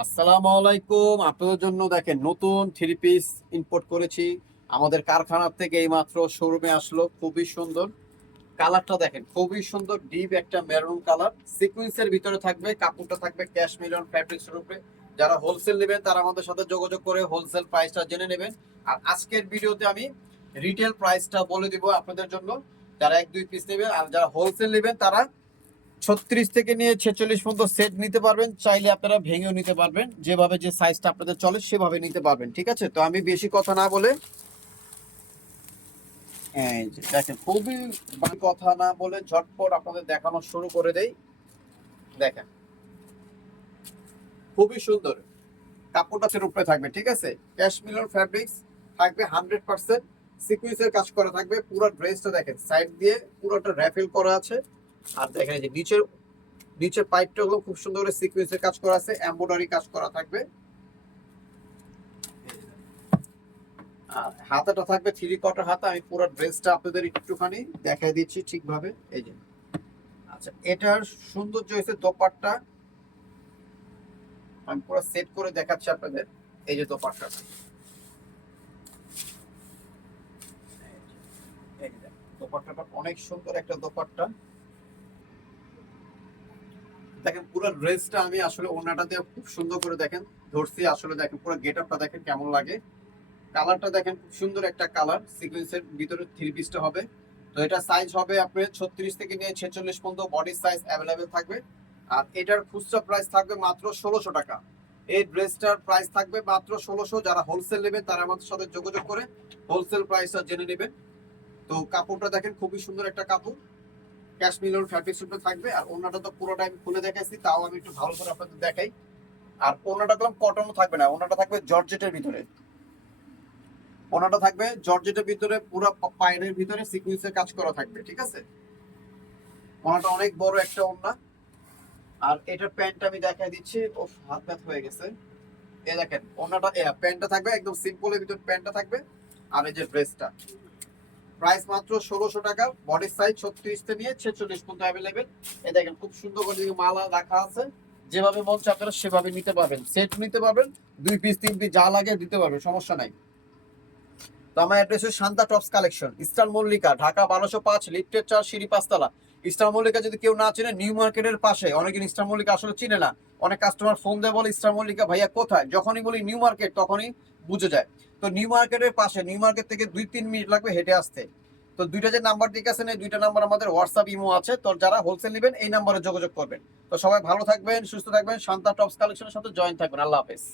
আসসালামু আলাইকুম। আপনাদের জন্য দেখেন নতুন থ্রি পিস ইম্পোর্ট করেছি আমাদের কারখানা থেকে, এইমাত্র শোরুমে আসলো। খুবই সুন্দর কালারটা দেখেন, খুবই সুন্দর ডিপ একটা মেরুন কালার, সিকোয়েন্সের ভিতরে থাকবে। কাপড়টা থাকবে ক্যাশমিলন ফ্যাব্রিক্সের উপরে। যারা হোলসেল নেবেন তারা আমাদের সাথে যোগাযোগ করে হোলসেল প্রাইসটা জেনে নেবেন। আর আজকের ভিডিওতে আমি রিটেল প্রাইসটা বলে দিব আপনাদের জন্য, যারা এক দুই পিস নেবেন। আর যারা হোলসেল নেবেন তারা 36 থেকে নিয়ে 46 পর্যন্ত সেট নিতে পারবেন। চাইলে আপনারা ভেঙেও নিতে পারবেন, যেভাবে যে সাইজটা আপনাদের চলে সেভাবে নিতে পারবেন। ঠিক আছে, তো আমি বেশি কথা না বলে এই যে দেখেন, খুবই কথা না বলে ঝটপট আপনাদের দেখানো শুরু করে দেই। দেখেন খুবই সুন্দর কাপড়টা সের উপরে থাকবে। ঠিক আছে, ক্যাশমিলন ফ্যাব্রিক্স থাকবে 100%। সিকুয়েন্সের কাজ করা থাকবে। পুরো ড্রেসটা দেখেন সাইড দিয়ে পুরোটা র্যাফেল করা আছে। আর দেখেন এই যে নিচের পাইপটা হলো খুব সুন্দর করে সিকোয়েন্সের কাজ করা আছে, এমব্রয়ডারি কাজ করা থাকবে। আর হাতাটা থাকবে থ্রি কোয়ার্টার হাতা। আমি পুরো ড্রেসটা আপনাদের একটুখানি দেখাই দিচ্ছি ঠিকভাবে। এই যে আচ্ছা, এটার সৌন্দর্য হয়েছে দোপাট্টা। আমি পুরো সেট করে দেখাচ্ছি আপনাদের। এই যে দোপাট্টা, এই যে দোপাট্টাটা অনেক সুন্দর একটা দোপাট্টা। দেখেন পুরো ড্রেসটা আমি আসলে ওড়নাটা দিয়ে খুব সুন্দর করে দেখেন ধরছি। আসলে দেখেন পুরো গেটআপটা দেখেন কেমন লাগে। কালারটা দেখেন খুব সুন্দর একটা কালার, সিকোয়েন্সের ভিতরে থ্রি পিসটা হবে। তো এটা সাইজ হবে আপনার 36 থেকে নিয়ে 46 পর্যন্ত বডি সাইজ অ্যাভেলেবেল থাকবে। আর এটার খুচরা প্রাইস থাকবে মাত্র 1600 টাকা। এই ড্রেসটার প্রাইস থাকবে মাত্র 1600। যারা হোলসেল নেবেন তারা আমাদের সাথে যোগাযোগ করে হোলসেল প্রাইসটা জেনে নেবেন। তো কাপড়টা দেখেন খুবই সুন্দর একটা কাপড়, ক্যাশমিলন ফ্যাব্রিক সুটে থাকবে। আর ওনাটা তো পুরোটা আমি খুলে দেখাইছি, তাও আমি একটু ভালো করে আপনাদের দেখাই। আর ওনাটা কলম কটনও থাকবে না, ওনাটা থাকবে জর্জেটের ভিতরে। ওনাটা থাকবে জর্জেটের ভিতরে, পুরো পায়ের ভিতরে সিকুয়েন্সের কাজ করা থাকবে। ঠিক আছে, ওনাটা অনেক বড় একটা ওন্না। আর এটার প্যান্টটা আমি দেখাই দিচ্ছি। ও হাত ব্যথা হয়ে গেছে। এই দেখেন ওনাটা, প্যান্টটা থাকবে একদম সিম্পলের ভিতর প্যান্টটা থাকবে। আর এই যে ড্রেসটা প্রাইস মাত্র 1600 টাকা। বডি সাইজ 36 থেকে নিয়ে 46 পর্যন্ত অ্যাভেলেবেল। এই দেখেন খুব সুন্দর করে মালা রাখা আছে। যেভাবে মন চায় আপনারা সেভাবে নিতে পারবেন, সেট নিতে পারবেন, দুই পিস তিন পিস যা লাগে দিতে পারবেন, সমস্যা নাই। তো আমার অ্যাড্রেস হচ্ছে Shanta tops collection, eastern Mallika, Dhaka 1205, লিফটের 4, সিঁড়ি 5 তলা। ইস্টার্ন মল্লিকা যদি কেউ না চেনে, নিউ মার্কেটের পাশে। অনেকে ইস্টার্ন মল্লিকা আসলে চিনে না। অনেক কাস্টমার ফোন দেয় বলে ইস্টার্ন মল্লিকা ভাইয়া কোথায়, যখনই বলি নিউ মার্কেট তখনই বুঝে যায়। তো নিউ মার্কেটের পাশে, নিউ মার্কেট থেকে 2-3 মিনিট লাগবে হেঁটে আসতে। তো দুইটা যে নাম্বার দিকে আছে, এই দুইটা নাম্বার আমাদের হোয়াটসঅ্যাপ ইমো আছে। তো যারা হোলসেল নেবেন এই নাম্বারে যোগাযোগ করবেন। তো সবাই ভালো থাকবেন, সুস্থ থাকবেন, শান্তা টপস কালেকশনের সাথে জয়েন থাকবেন। আল্লাহ হাফেজ।